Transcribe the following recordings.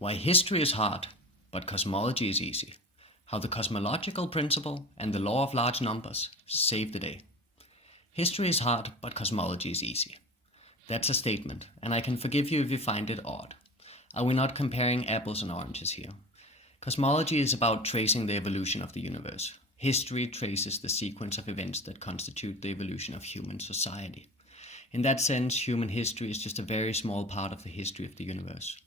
Why history is hard, but cosmology is easy. How the cosmological principle and the law of large numbers save the day. History is hard, but cosmology is easy. That's a statement, and I can forgive you if you find it odd. Are we not comparing apples and oranges here? Cosmology is about tracing the evolution of the universe. History traces the sequence of events that constitute the evolution of human society. In that sense, human history is just a very small part of the history of the universe.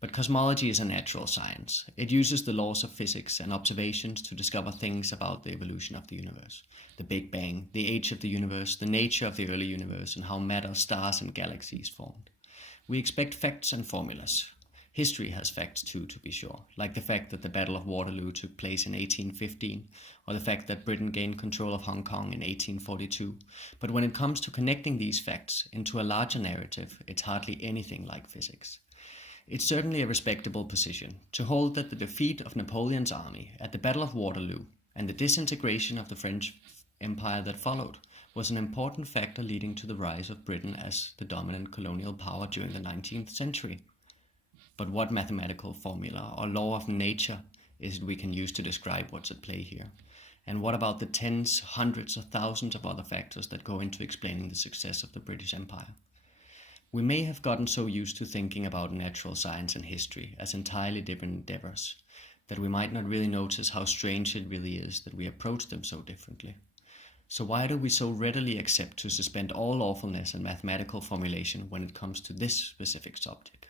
But cosmology is a natural science. It uses the laws of physics and observations to discover things about the evolution of the universe. The Big Bang, the age of the universe, the nature of the early universe, and how matter, stars, and galaxies formed. We expect facts and formulas. History has facts too, to be sure, like the fact that the Battle of Waterloo took place in 1815, or the fact that Britain gained control of Hong Kong in 1842. But when it comes to connecting these facts into a larger narrative, it's hardly anything like physics. It's certainly a respectable position to hold that the defeat of Napoleon's army at the Battle of Waterloo and the disintegration of the French Empire that followed was an important factor leading to the rise of Britain as the dominant colonial power during the 19th century. But what mathematical formula or law of nature is it we can use to describe what's at play here? And what about the tens, hundreds, or thousands of other factors that go into explaining the success of the British Empire? We may have gotten so used to thinking about natural science and history as entirely different endeavors that we might not really notice how strange it really is that we approach them so differently. So why do we so readily accept to suspend all awfulness and mathematical formulation when it comes to this specific subject?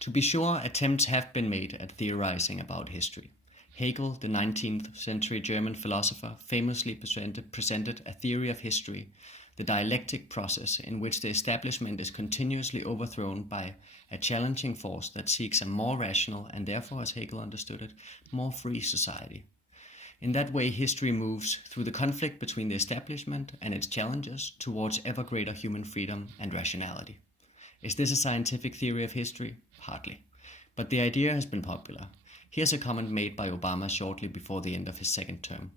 To be sure, attempts have been made at theorizing about history. Hegel, the 19th century German philosopher, famously presented a theory of history, the dialectic process in which the establishment is continuously overthrown by a challenging force that seeks a more rational and therefore, as Hegel understood it, more free society. In that way, history moves through the conflict between the establishment and its challengers towards ever greater human freedom and rationality. Is this a scientific theory of history? Hardly. But the idea has been popular. Here's a comment made by Obama shortly before the end of his second term.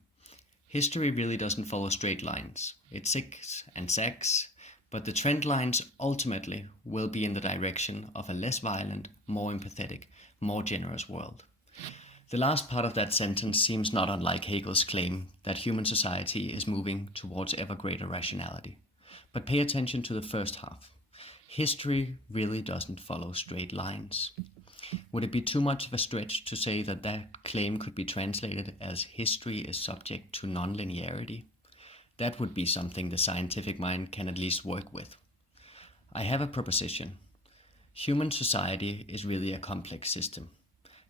History really doesn't follow straight lines. It zigs and zags, but the trend lines ultimately will be in the direction of a less violent, more empathetic, more generous world. The last part of that sentence seems not unlike Hegel's claim that human society is moving towards ever greater rationality. But pay attention to the first half. History really doesn't follow straight lines. Would it be too much of a stretch to say that that claim could be translated as history is subject to non-linearity? That would be something the scientific mind can at least work with. I have a proposition. Human society is really a complex system,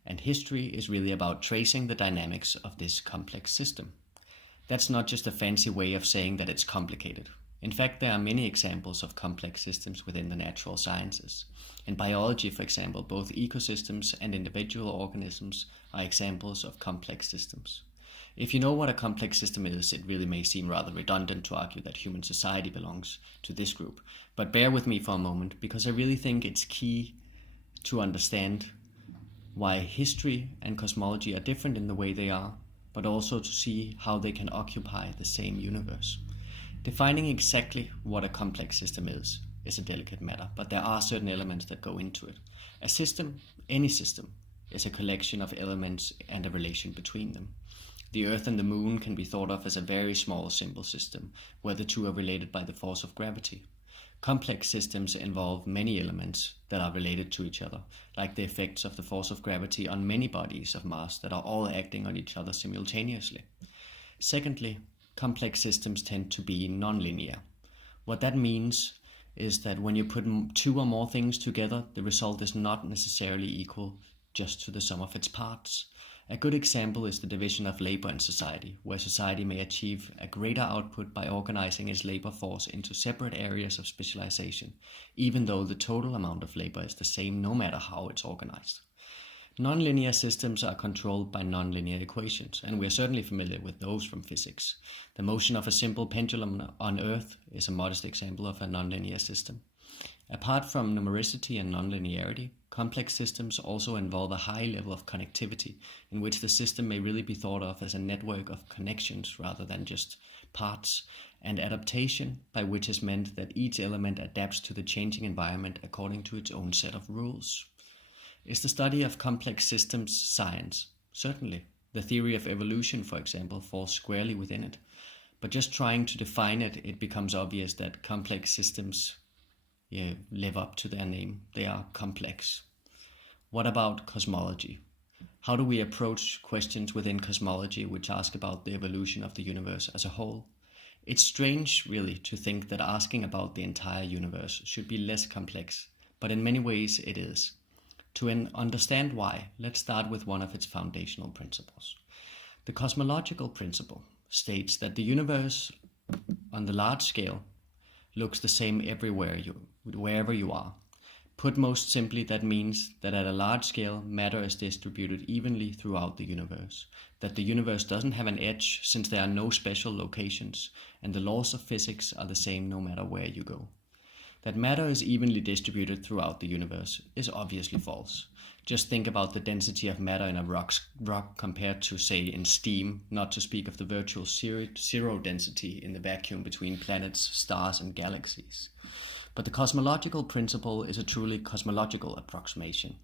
and history is really about tracing the dynamics of this complex system. That's not just a fancy way of saying that it's complicated. In fact, there are many examples of complex systems within the natural sciences. In biology, for example, both ecosystems and individual organisms are examples of complex systems. If you know what a complex system is, it really may seem rather redundant to argue that human society belongs to this group. But bear with me for a moment, because I really think it's key to understand why history and cosmology are different in the way they are, but also to see how they can occupy the same universe. Defining exactly what a complex system is a delicate matter, but there are certain elements that go into it. A system, any system, is a collection of elements and a relation between them. The Earth and the Moon can be thought of as a very small simple system, where the two are related by the force of gravity. Complex systems involve many elements that are related to each other, like the effects of the force of gravity on many bodies of mass that are all acting on each other simultaneously. Secondly, complex systems tend to be nonlinear. What that means is that when you put two or more things together, the result is not necessarily equal just to the sum of its parts. A good example is the division of labor in society, where society may achieve a greater output by organizing its labor force into separate areas of specialization, even though the total amount of labor is the same no matter how it's organized. Nonlinear systems are controlled by nonlinear equations, and we are certainly familiar with those from physics. The motion of a simple pendulum on Earth is a modest example of a nonlinear system. Apart from numericity and nonlinearity, complex systems also involve a high level of connectivity, in which the system may really be thought of as a network of connections rather than just parts, and adaptation, by which is meant that each element adapts to the changing environment according to its own set of rules. Is the study of complex systems science? Certainly. The theory of evolution, for example, falls squarely within it. But just trying to define it, it becomes obvious that complex systems live up to their name. They are complex. What about cosmology? How do we approach questions within cosmology which ask about the evolution of the universe as a whole? It's strange, really, to think that asking about the entire universe should be less complex, but in many ways it is. To understand why, let's start with one of its foundational principles. The cosmological principle states that the universe on the large scale looks the same everywhere, wherever you are. Put most simply, that means that at a large scale, matter is distributed evenly throughout the universe, that the universe doesn't have an edge since there are no special locations, and the laws of physics are the same no matter where you go. That matter is evenly distributed throughout the universe is obviously false. Just think about the density of matter in a rock compared to, say, in steam, not to speak of the virtual zero density in the vacuum between planets, stars, and galaxies. But the cosmological principle is a truly cosmological approximation.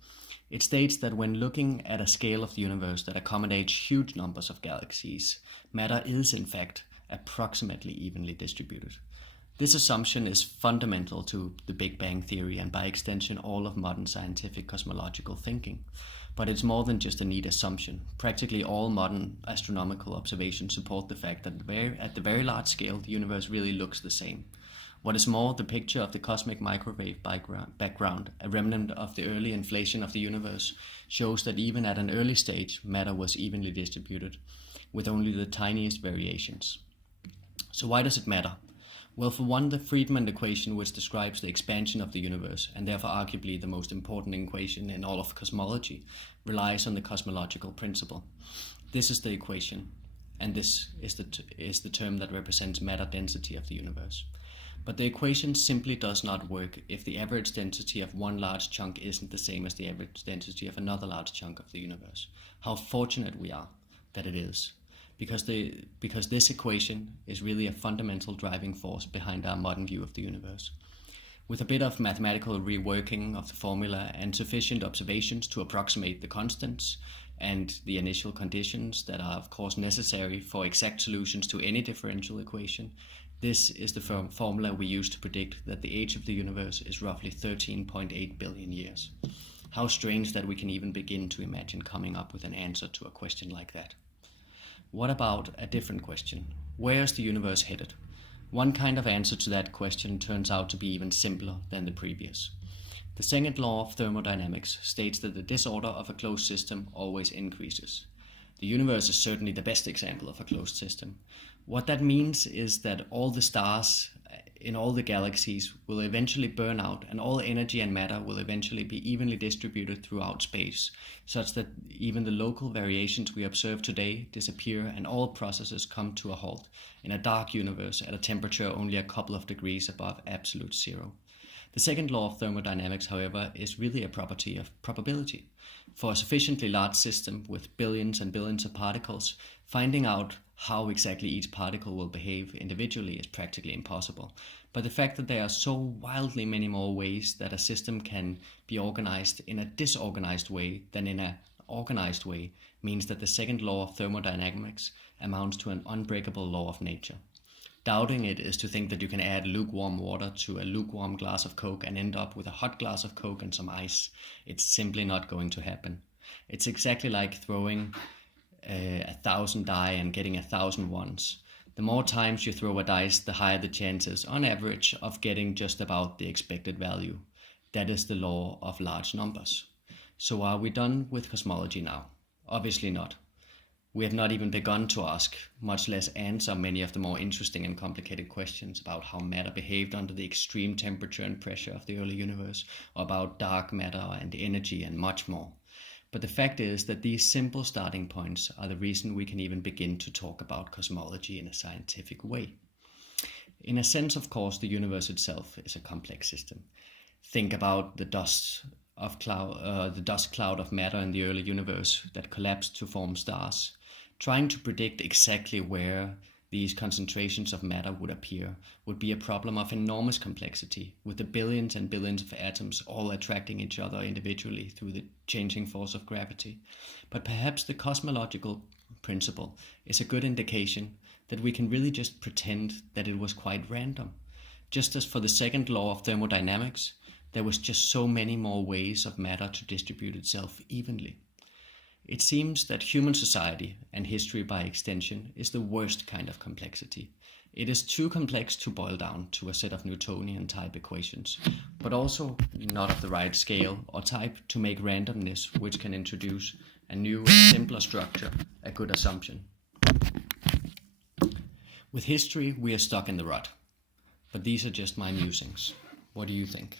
It states that when looking at a scale of the universe that accommodates huge numbers of galaxies, matter is in fact approximately evenly distributed. This assumption is fundamental to the Big Bang theory and by extension all of modern scientific cosmological thinking. But it's more than just a neat assumption. Practically all modern astronomical observations support the fact that at the very large scale the universe really looks the same. What is more, the picture of the cosmic microwave background, a remnant of the early inflation of the universe, shows that even at an early stage, matter was evenly distributed, with only the tiniest variations. So why does it matter? Well, for one, the Friedman equation, which describes the expansion of the universe, and therefore arguably the most important equation in all of cosmology, relies on the cosmological principle. This is the equation, and this is the term that represents matter density of the universe. But the equation simply does not work if the average density of one large chunk isn't the same as the average density of another large chunk of the universe. How fortunate we are that it is, because this equation is really a fundamental driving force behind our modern view of the universe. With a bit of mathematical reworking of the formula and sufficient observations to approximate the constants and the initial conditions that are of course necessary for exact solutions to any differential equation, this is the formula we use to predict that the age of the universe is roughly 13.8 billion years. How strange that we can even begin to imagine coming up with an answer to a question like that. What about a different question? Where is the universe headed? One kind of answer to that question turns out to be even simpler than the previous. The second law of thermodynamics states that the disorder of a closed system always increases. The universe is certainly the best example of a closed system. What that means is that all the stars in all the galaxies will eventually burn out, and all energy and matter will eventually be evenly distributed throughout space, such that even the local variations we observe today disappear and all processes come to a halt in a dark universe at a temperature only a couple of degrees above absolute zero. The second law of thermodynamics, however, is really a property of probability. For a sufficiently large system with billions and billions of particles, finding out how exactly each particle will behave individually is practically impossible. But the fact that there are so wildly many more ways that a system can be organized in a disorganized way than in an organized way means that the second law of thermodynamics amounts to an unbreakable law of nature. Doubting it is to think that you can add lukewarm water to a lukewarm glass of Coke and end up with a hot glass of Coke and some ice. It's simply not going to happen. It's exactly like throwing 1,000 die and getting 1,000 ones. The more times you throw a dice, the higher the chances, on average, of getting just about the expected value. That is the law of large numbers. So are we done with cosmology now? Obviously not. We have not even begun to ask, much less answer, many of the more interesting and complicated questions about how matter behaved under the extreme temperature and pressure of the early universe, or about dark matter and energy and much more. But the fact is that these simple starting points are the reason we can even begin to talk about cosmology in a scientific way. In a sense, of course, the universe itself is a complex system. Think about the dust cloud of matter in the early universe that collapsed to form stars. Trying to predict exactly where these concentrations of matter would appear would be a problem of enormous complexity, with the billions and billions of atoms all attracting each other individually through the changing force of gravity. But perhaps the cosmological principle is a good indication that we can really just pretend that it was quite random. Just as for the second law of thermodynamics, there was just so many more ways of matter to distribute itself evenly. It seems that human society, and history by extension, is the worst kind of complexity. It is too complex to boil down to a set of Newtonian type equations, but also not of the right scale or type to make randomness, which can introduce a new, simpler structure, a good assumption. With history, we are stuck in the rut. But these are just my musings. What do you think?